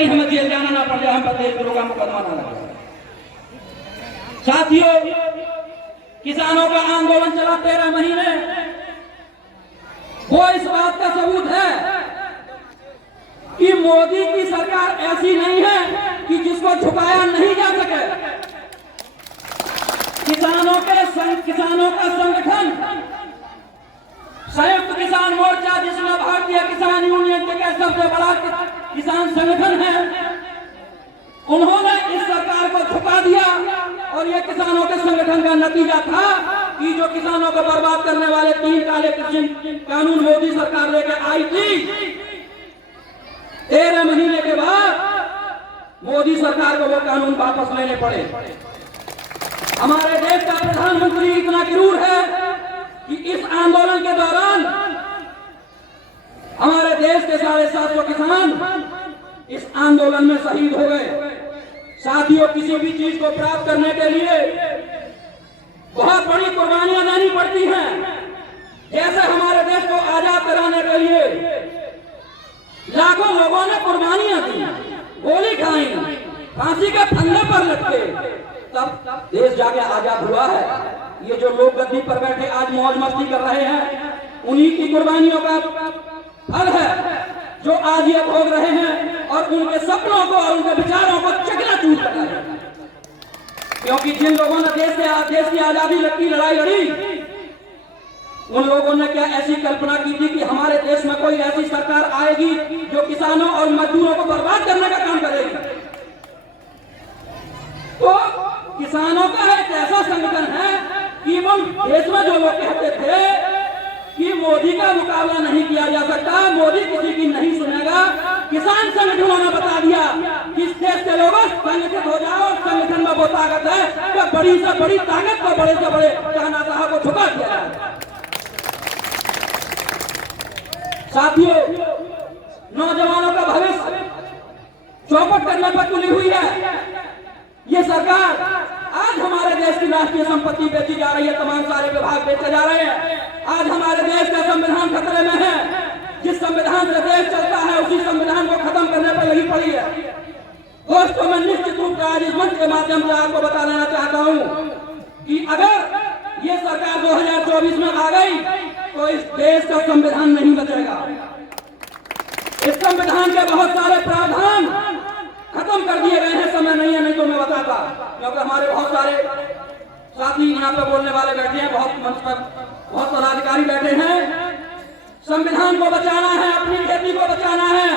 कहीं हमें जेल जाना ना पड़ जाए, हम पर देश विरोध का मुकदमा ना लगे। साथियों, किसानों का आंदोलन चला 13 महीने, वो इस बात का सबूत है कि मोदी की सरकार ऐसी नहीं है कि जिसको झुकाया नहीं जा सके। किसानों का संगठन संयुक्त किसान मोर्चा, जिसमें भारतीय किसान यूनियन के सबसे बड़ा किसान संगठन है, उन्होंने इस सरकार को झुका दिया। और ये किसानों के संगठन का नतीजा था कि जो किसानों को बर्बाद करने वाले 3 काले कृषि कानून मोदी सरकार लेकर आई थी, 13 महीने के बाद मोदी सरकार को वो कानून वापस लेने पड़े। हमारे देश का प्रधानमंत्री इतना क्रूर है कि इस आंदोलन के दौरान हमारे देश के 750 किसान इस आंदोलन में शहीद हो गए। साथियों, किसी भी चीज को प्राप्त करने के लिए बहुत बड़ी कुर्बानियां देनी पड़ती हैं। जैसे हमारे देश को आजाद कराने के लिए लाखों लोगों ने कुर्बानियां दी, गोली खाई, फांसी के फंदे पर लटके, तब देश जाके आजाद हुआ है। ये जो लोग गद्दी पर बैठे आज मौज मस्ती कर रहे हैं, उन्हीं की कुर्बानियों का फल है जो आज ये भोग रहे हैं और उनके सपनों को और उनके विचारों को चकनाचूर कर रहे हैं। क्योंकि जिन लोगों ने देश की आजादी की लड़ाई लड़ी, उन लोगों ने क्या ऐसी कल्पना की थी कि हमारे देश में कोई ऐसी सरकार आएगी जो किसानों और मजदूरों को बर्बाद करने का काम करेगी। तो किसानों का एक ऐसा संगठन है कि वो देश में जो लोग कहते थे कि मोदी का मुकाबला नहीं किया जा सकता, मोदी किसी की नहीं सुनेगा, किसान संगठनों ने बता दिया कि इस देश के लोगों संगठित हो जाओ। संगठन में वो ताकत है कि बड़ी से बड़ी ताकत को बड़े से बड़े तानाशाह को झुका दिया जाए। साथियों, नौजवानों का भविष्य चौपट करने पर तुली हुई है ये सरकार। आज हमारे देश की राष्ट्रीय संपत्ति बेची जा रही है, तमाम सारे विभाग बेचे जा रहे हैं। आज हमारे देश का संविधान खतरे में है। जिस संविधान से देश चलता है, उसी संविधान को खत्म करने पर लगी पड़ी है। दोस्तों, मैं निश्चित रूप से आज इस मंच के माध्यम से आपको बता देना चाहता हूं कि अगर ये सरकार 2024 में आ गई तो इस देश का संविधान नहीं बचेगा। इस संविधान के बहुत सारे प्रावधान खत्म कर दिए गए हैं। समय नहीं है, नहीं तो मैं बताता, क्योंकि हमारे बहुत सारे साथी यहाँ पे बोलने वाले बैठे हैं, बहुत मंच पर बहुत पदाधिकारी बैठे हैं। संविधान को बचाना है, अपनी खेती को बचाना है,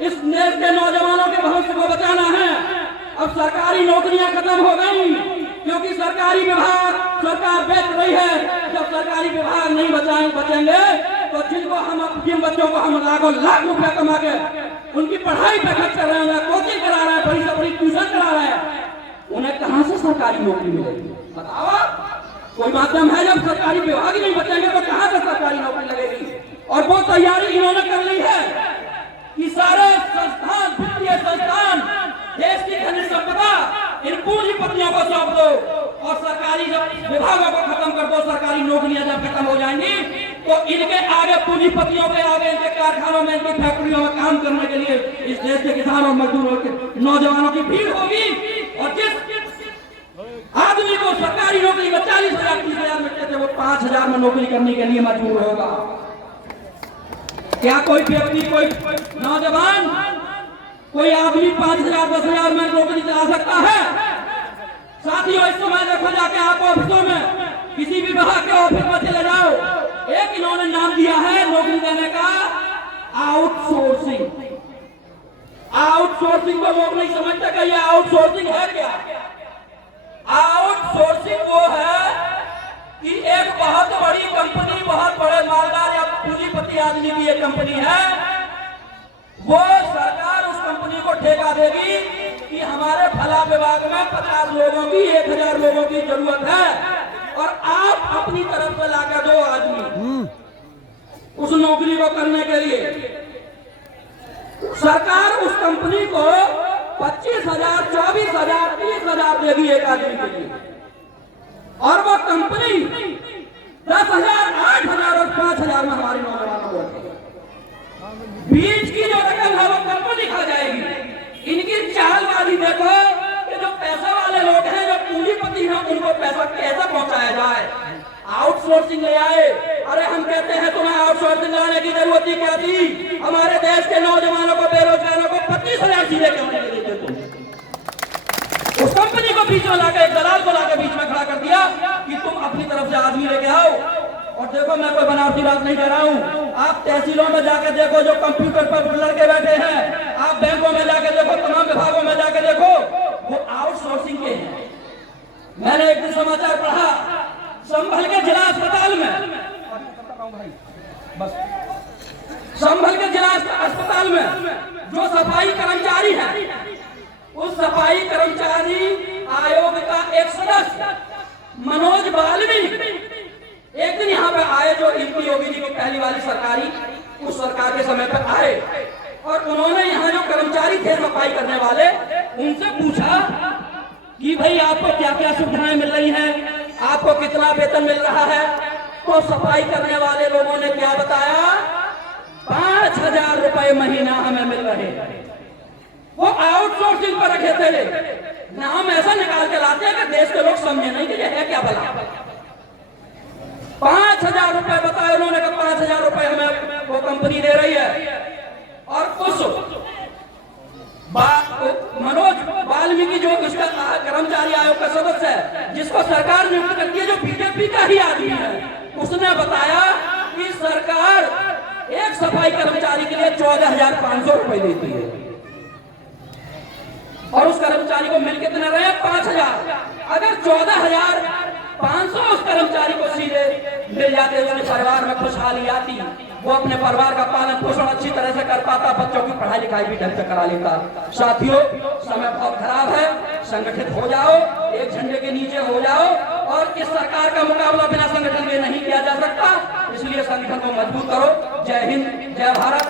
इस देश के नौजवानों के भविष्य को बचाना है। अब सरकारी नौकरियां खत्म हो गई क्योंकि सरकारी विभाग सरकार बेच रही है। जब सरकारी विभाग नहीं बचेंगे तो जिन बच्चों को हम लाखों लाख रुपया कमा के उनकी पढ़ाई पे खर्च कर रहे हैं, कोचिंग करा रहे हैं, बड़ी से बड़ी ट्यूशन करा रहे हैं, उन्हें कहां से सरकारी नौकरी मिलेगी? बताओ। कोई माध्यम है? जब सरकारी विभाग ही नहीं बचेंगे तो कहां से सरकारी नौकरी लगेगी? और वो तैयारी इन्होंने कर ली है कि सारे संस्थान, वित्तीय संस्थान, देश की खनिज संपदा इन पूंजीपतियों को सौंप दो और सरकारी जब विभागों को खत्म कर दो। सरकारी नौकरियां जब खत्म हो जाएंगी तो इनके आगे पूंजीपतियों के आगे, इनके कारखानों में, इनकी फैक्ट्रियों में काम करने के लिए इस देश के किसानों और मजदूरों के नौजवानों की भीड़ होगी। और जिस आदमी को सरकारी नौकरी में 40,000 30,000 मिलते थे, वो 5,000 में नौकरी करने के लिए मजबूर होगा। क्या कोई व्यक्ति, कोई नौजवान, कोई आदमी 5,000 10,000 में नौकरी चला सकता है? साथियों, इस समय देखो, जाके आप ऑफिसों में, किसी भी विभाग के ऑफिस में चले जाओ, एक इन्होंने नाम दिया है नौकरी देने का, आउटसोर्सिंग। आउटसोर्सिंग को लोग नहीं समझते कि ये आउटसोर्सिंग है क्या। आउटसोर्सिंग वो है कि एक बहुत बड़ी कंपनी, बहुत बड़े मालदार या पूंजीपति आदमी की एक कंपनी है, वो सरकार उस कंपनी को ठेका देगी कि हमारे फला विभाग में 50 लोगों की, 1,000 लोगों की जरूरत है और आप अपनी तरफ से लाकर दो आदमी उस नौकरी को करने के लिए। सरकार उस कंपनी को 25,000, 24,000, 30,000 देगी एक आदमी के लिए, और वो कंपनी 10,000, 8,000 और 5,000 में हमारे नौजवानों को बीच की जो रकम है वो कंपनी खा जाएगी। आउटसोर्सिंग ले आए। अरे हम कहते हैं तुम्हें आउटसोर्सिंग लाने की जरूरत ही क्या थी? हमारे देश के नौजवानों को, बेरोजगारों को 25,000 सीधे क्यों नहीं देते तुम? उस कंपनी को बीच में लाकर, एक दलाल को लाकर बीच में खड़ा कर दिया कि तुम अपनी तरफ से आदमी लेके आओ। और देखो, मैं कोई बनावटी बात नहीं कर रहा हूं। आप तहसीलों में जाकर देखो, जो कंप्यूटर पर लड़के बैठे हैं, आप बैंकों में जाकर देखो, तमाम विभागों में जाकर देखो, वो आउटसोर्सिंग के हैं। मैंने एक दिन समाचार पढ़ा, संभल के जिला अस्पताल में, बस संभल के जिला अस्पताल में जो सफाई कर्मचारी है, उस सफाई कर्मचारी आयोग का एक सदस्य मनोज बाल्मी एक दिन यहाँ पे आए, जो इनकी योगी जी की पहली वाली सरकारी, उस सरकार के समय पर आए, और उन्होंने यहाँ जो कर्मचारी थे सफाई करने वाले, उनसे पूछा कि भाई आपको क्या क्या सुविधाएं मिल रही हैं, आपको कितना वेतन मिल रहा है? तो सफाई करने वाले लोगों ने क्या बताया? 5,000 रुपए महीना हमें मिल रहे हैं। वो आउटसोर्सिंग पर रखे थे। नाम ऐसा निकाल के लाते हैं कि देश के लोग समझे नहीं कि यह है क्या भला। 5,000 रुपए बताए उन्होंने, 5,000 रुपए हमें वो कंपनी दे रही है। और उस मनोज वाल्मीकि जो उसका कर्मचारी आयोग का सदस्य है, जिसको सरकार नियुक्त करती है, जो बीजेपी का ही आदमी है, उसने बताया कि सरकार एक सफाई कर्मचारी के लिए 14,500 रुपए देती है, और उस कर्मचारी को मिल कितने रहे? 5,000। अगर 14,500 उस कर्मचारी को सीधे मिल जाते, उसके परिवार में खुशहाली आती, वो अपने परिवार का पालन पोषण अच्छी तरह से कर पाता, बच्चों की पढ़ाई लिखाई भी ढंग से करा लेता। साथियों, समय बहुत खराब है, संगठित हो जाओ, एक झंडे के नीचे हो जाओ, और इस सरकार का मुकाबला बिना संगठन के नहीं किया जा सकता। इसलिए संगठन को मजबूत करो। जय हिंद, जय भारत।